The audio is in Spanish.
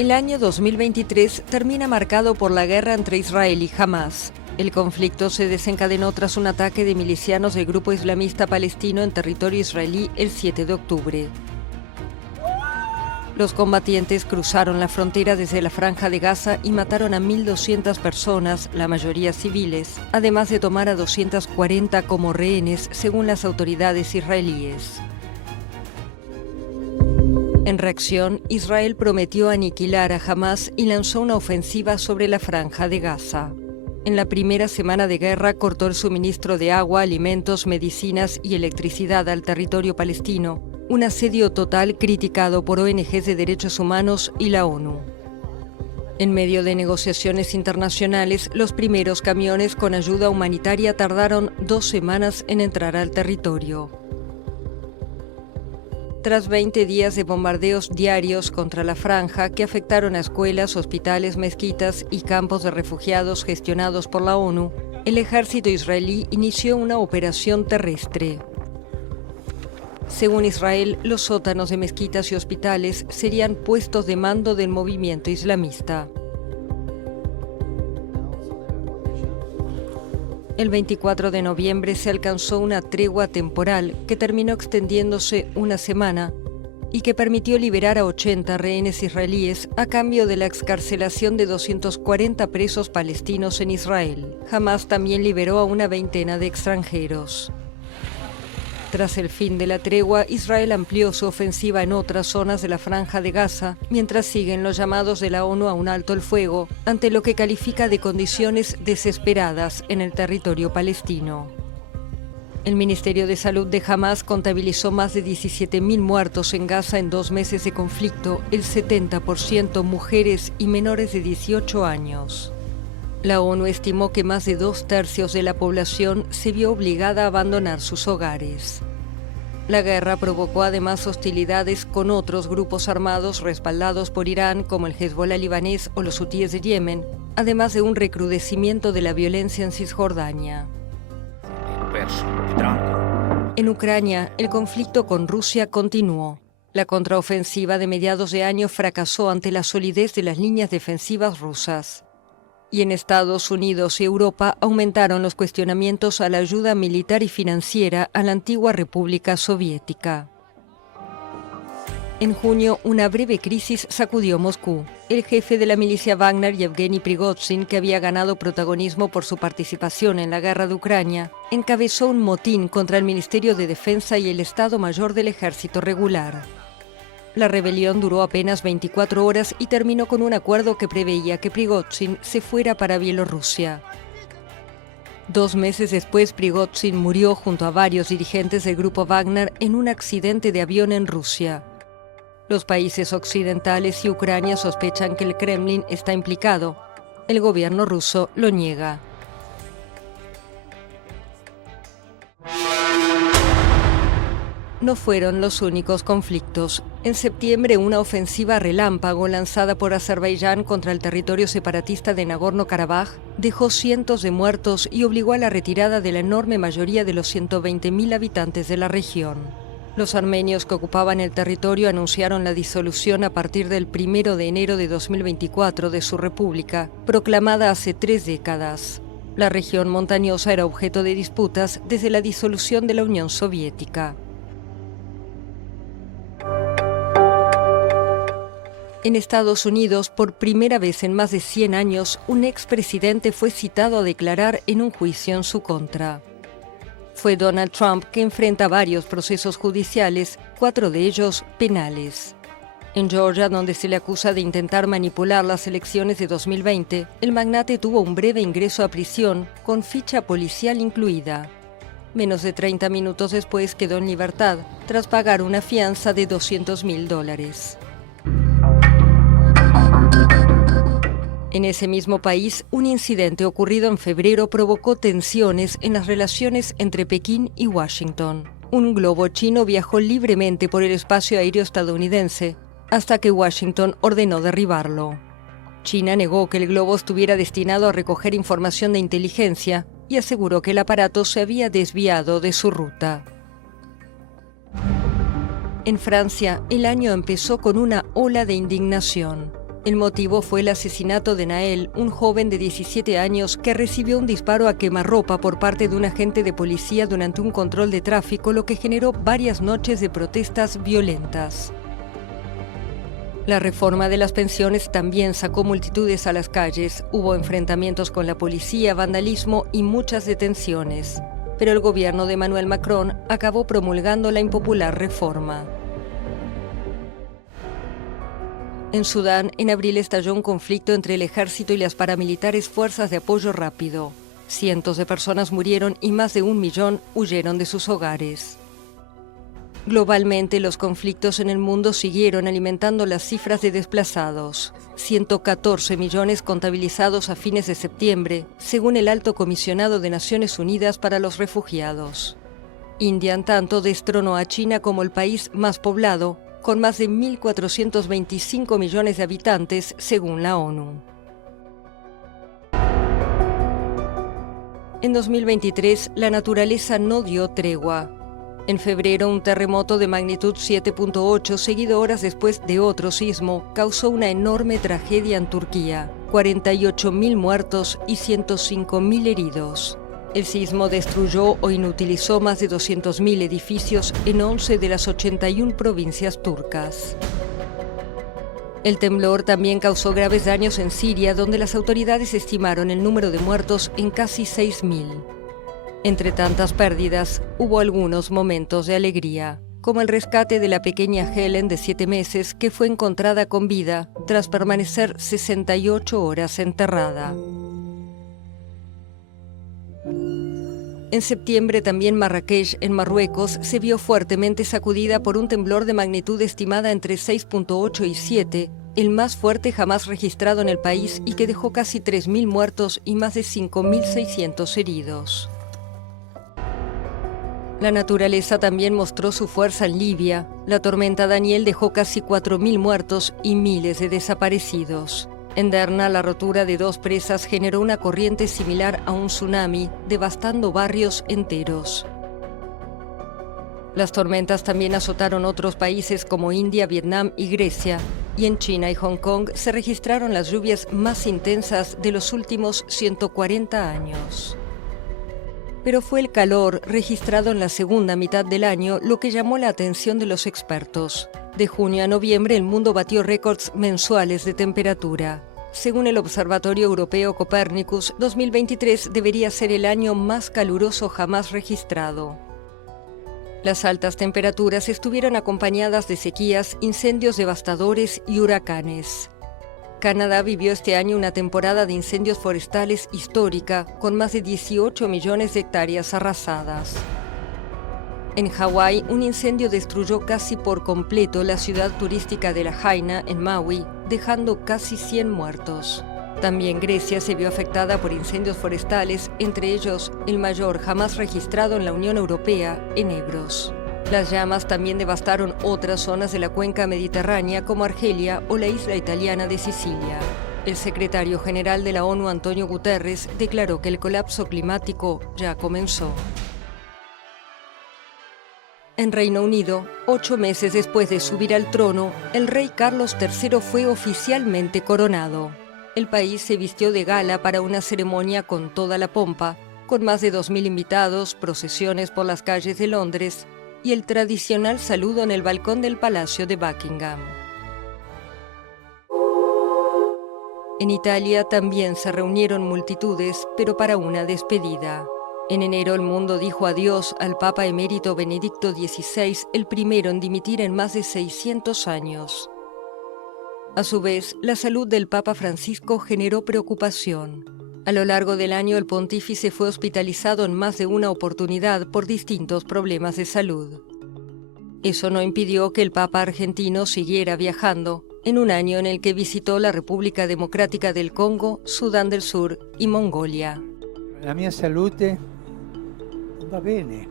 El año 2023 termina marcado por la guerra entre Israel y Hamás. El conflicto se desencadenó tras un ataque de milicianos del grupo islamista palestino en territorio israelí el 7 de octubre. Los combatientes cruzaron la frontera desde la Franja de Gaza y mataron a 1.200 personas, la mayoría civiles, además de tomar a 240 como rehenes, según las autoridades israelíes. En reacción, Israel prometió aniquilar a Hamás y lanzó una ofensiva sobre la Franja de Gaza. En la primera semana de guerra cortó el suministro de agua, alimentos, medicinas y electricidad al territorio palestino, un asedio total criticado por ONGs de derechos humanos y la ONU. En medio de negociaciones internacionales, los primeros camiones con ayuda humanitaria tardaron 2 semanas en entrar al territorio. Tras 20 días de bombardeos diarios contra la franja que afectaron a escuelas, hospitales, mezquitas y campos de refugiados gestionados por la ONU, el ejército israelí inició una operación terrestre. Según Israel, los sótanos de mezquitas y hospitales serían puestos de mando del movimiento islamista. El 24 de noviembre se alcanzó una tregua temporal que terminó extendiéndose una semana y que permitió liberar a 80 rehenes israelíes a cambio de la excarcelación de 240 presos palestinos en Israel. Hamás también liberó a una veintena de extranjeros. Tras el fin de la tregua, Israel amplió su ofensiva en otras zonas de la Franja de Gaza, mientras siguen los llamados de la ONU a un alto el fuego, ante lo que califica de condiciones desesperadas en el territorio palestino. El Ministerio de Salud de Hamás contabilizó más de 17.000 muertos en Gaza en 2 meses de conflicto, el 70% mujeres y menores de 18 años. La ONU estimó que más de 2/3 de la población se vio obligada a abandonar sus hogares. La guerra provocó además hostilidades con otros grupos armados respaldados por Irán, como el Hezbollah libanés o los hutíes de Yemen, además de un recrudecimiento de la violencia en Cisjordania. En Ucrania, el conflicto con Rusia continuó. La contraofensiva de mediados de año fracasó ante la solidez de las líneas defensivas rusas. Y en Estados Unidos y Europa aumentaron los cuestionamientos a la ayuda militar y financiera a la antigua República Soviética. En junio, una breve crisis sacudió Moscú. El jefe de la milicia Wagner, Yevgeny Prigozhin, que había ganado protagonismo por su participación en la guerra de Ucrania, encabezó un motín contra el Ministerio de Defensa y el Estado Mayor del Ejército Regular. La rebelión duró apenas 24 horas y terminó con un acuerdo que preveía que Prigozhin se fuera para Bielorrusia. 2 meses después, Prigozhin murió junto a varios dirigentes del grupo Wagner en un accidente de avión en Rusia. Los países occidentales y Ucrania sospechan que el Kremlin está implicado. El gobierno ruso lo niega. No fueron los únicos conflictos. En septiembre, una ofensiva relámpago lanzada por Azerbaiyán contra el territorio separatista de Nagorno-Karabaj dejó cientos de muertos y obligó a la retirada de la enorme mayoría de los 120.000 habitantes de la región. Los armenios que ocupaban el territorio anunciaron la disolución a partir del 1 de enero de 2024 de su república, proclamada hace 3 décadas. La región montañosa era objeto de disputas desde la disolución de la Unión Soviética. En Estados Unidos, por primera vez en más de 100 años, un expresidente fue citado a declarar en un juicio en su contra. Fue Donald Trump, que enfrenta varios procesos judiciales, 4 de ellos penales. En Georgia, donde se le acusa de intentar manipular las elecciones de 2020, el magnate tuvo un breve ingreso a prisión, con ficha policial incluida. Menos de 30 minutos después quedó en libertad, tras pagar una fianza de $200.000. En ese mismo país, un incidente ocurrido en febrero provocó tensiones en las relaciones entre Pekín y Washington. Un globo chino viajó libremente por el espacio aéreo estadounidense, hasta que Washington ordenó derribarlo. China negó que el globo estuviera destinado a recoger información de inteligencia y aseguró que el aparato se había desviado de su ruta. En Francia, el año empezó con una ola de indignación. El motivo fue el asesinato de Nael, un joven de 17 años que recibió un disparo a quemarropa por parte de un agente de policía durante un control de tráfico, lo que generó varias noches de protestas violentas. La reforma de las pensiones también sacó multitudes a las calles, hubo enfrentamientos con la policía, vandalismo y muchas detenciones. Pero el gobierno de Emmanuel Macron acabó promulgando la impopular reforma. En Sudán, en abril estalló un conflicto entre el ejército y las paramilitares fuerzas de apoyo rápido. Cientos de personas murieron y más de 1 millón huyeron de sus hogares. Globalmente, los conflictos en el mundo siguieron alimentando las cifras de desplazados. 114 millones contabilizados a fines de septiembre, según el Alto Comisionado de Naciones Unidas para los Refugiados. India, en tanto, destronó a China como el país más poblado, con más de 1.425 millones de habitantes, según la ONU. En 2023, la naturaleza no dio tregua. En febrero, un terremoto de magnitud 7.8, seguido horas después de otro sismo, causó una enorme tragedia en Turquía: 48.000 muertos y 105.000 heridos. El sismo destruyó o inutilizó más de 200.000 edificios en 11 de las 81 provincias turcas. El temblor también causó graves daños en Siria, donde las autoridades estimaron el número de muertos en casi 6.000. Entre tantas pérdidas, hubo algunos momentos de alegría, como el rescate de la pequeña Helen de 7 meses, que fue encontrada con vida tras permanecer 68 horas enterrada. En septiembre también Marrakech, en Marruecos, se vio fuertemente sacudida por un temblor de magnitud estimada entre 6.8 y 7, el más fuerte jamás registrado en el país y que dejó casi 3.000 muertos y más de 5.600 heridos. La naturaleza también mostró su fuerza en Libia. La tormenta Daniel dejó casi 4.000 muertos y miles de desaparecidos. En Derna, la rotura de 2 presas generó una corriente similar a un tsunami, devastando barrios enteros. Las tormentas también azotaron otros países como India, Vietnam y Grecia, y en China y Hong Kong se registraron las lluvias más intensas de los últimos 140 años. Pero fue el calor registrado en la segunda mitad del año lo que llamó la atención de los expertos. De junio a noviembre, el mundo batió récords mensuales de temperatura. Según el Observatorio Europeo Copernicus, 2023 debería ser el año más caluroso jamás registrado. Las altas temperaturas estuvieron acompañadas de sequías, incendios devastadores y huracanes. Canadá vivió este año una temporada de incendios forestales histórica, con más de 18 millones de hectáreas arrasadas. En Hawái, un incendio destruyó casi por completo la ciudad turística de Lahaina, en Maui, dejando casi 100 muertos. También Grecia se vio afectada por incendios forestales, entre ellos el mayor jamás registrado en la Unión Europea, en Ebros. Las llamas también devastaron otras zonas de la cuenca mediterránea, como Argelia o la isla italiana de Sicilia. El secretario general de la ONU, Antonio Guterres, declaró que el colapso climático ya comenzó. En Reino Unido, 8 meses después de subir al trono, el rey Carlos III fue oficialmente coronado. El país se vistió de gala para una ceremonia con toda la pompa, con más de 2.000 invitados, procesiones por las calles de Londres y el tradicional saludo en el balcón del Palacio de Buckingham. En Italia también se reunieron multitudes, pero para una despedida. En enero el mundo dijo adiós al Papa emérito Benedicto XVI, el primero en dimitir en más de 600 años. A su vez, la salud del Papa Francisco generó preocupación. A lo largo del año, el pontífice fue hospitalizado en más de una oportunidad por distintos problemas de salud. Eso no impidió que el Papa argentino siguiera viajando, en un año en el que visitó la República Democrática del Congo, Sudán del Sur y Mongolia. La mia salute va bene.